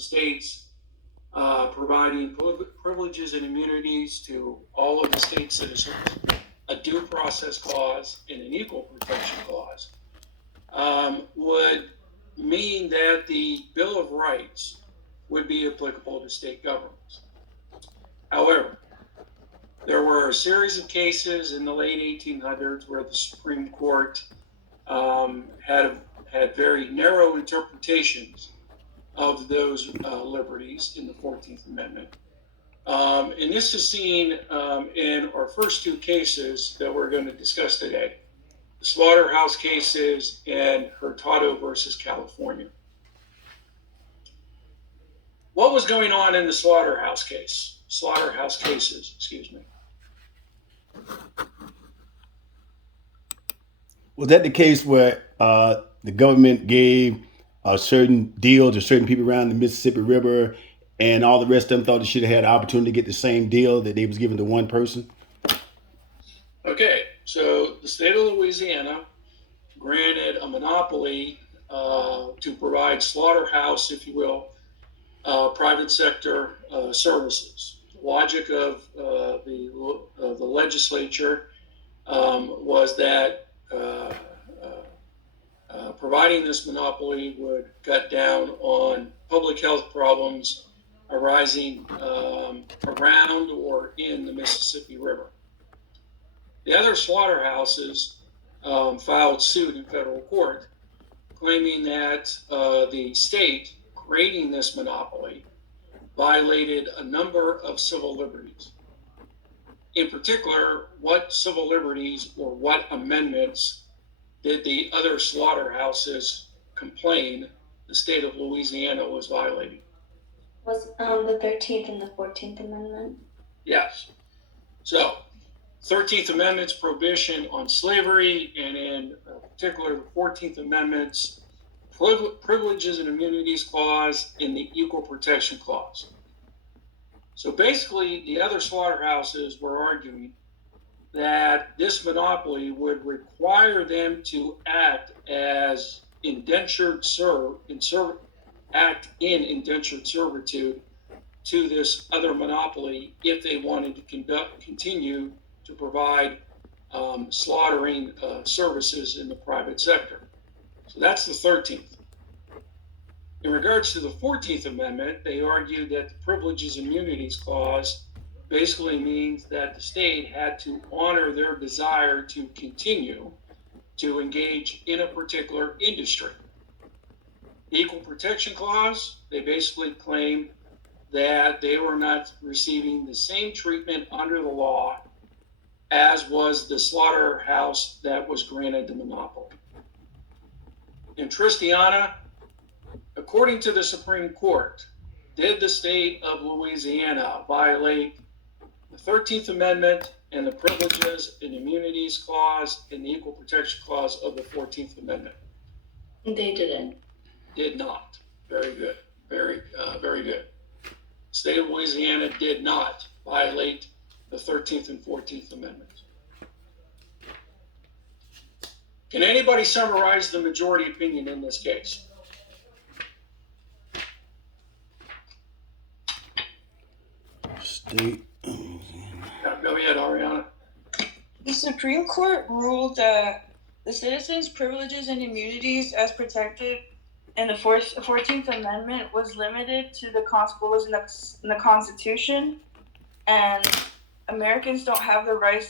states providing privileges and immunities to all of the state citizens, a due process clause, and an equal protection clause, would mean that the Bill of Rights would be applicable to state governments. However, there were a series of cases in the late 1800s where the Supreme Court had very narrow interpretations of those liberties in the 14th Amendment. And this is seen in our first two cases that we're going to discuss today, the Slaughterhouse cases and Hurtado versus California. What was going on in the Slaughterhouse cases, excuse me? Was that the case where the government gave a certain deal to certain people around the Mississippi River, and all the rest of them thought they should have had the opportunity to get the same deal that they was given to one person? Okay, so the state of Louisiana granted a monopoly to provide slaughterhouse, if you will, private sector services. The logic of the legislature was that providing this monopoly would cut down on public health problems arising around or in the Mississippi River. The other slaughterhouses filed suit in federal court, claiming that the state creating this monopoly violated a number of civil liberties. In particular, what civil liberties or what amendments did the other slaughterhouses complain the state of Louisiana was violating? Was the 13th and the 14th Amendment? Yes. So, 13th Amendment's prohibition on slavery, and in particular the 14th Amendment's privileges and immunities clause and the equal protection clause. So basically, the other slaughterhouses were arguing that this monopoly would require them to act as indentured servitude to this other monopoly if they wanted to continue to provide slaughtering services in the private sector. So that's the 13th. In regards to the 14th Amendment, they argued that the Privileges and Immunities Clause basically means that the state had to honor their desire to continue to engage in a particular industry. The Equal Protection Clause, they basically claimed that they were not receiving the same treatment under the law as was the slaughterhouse that was granted the monopoly. In Tristiana, according to the Supreme Court, did the state of Louisiana violate the 13th Amendment and the Privileges and Immunities Clause and the Equal Protection Clause of the 14th Amendment? They didn't. Did not. Very good. Very good. The state of Louisiana did not violate the 13th and 14th Amendments. Can anybody summarize the majority opinion in this case? State. Go ahead, Ariana. The Supreme Court ruled that the citizens' privileges and immunities as protected in the 14th Amendment was limited to the what was in the Constitution, and Americans don't have the rights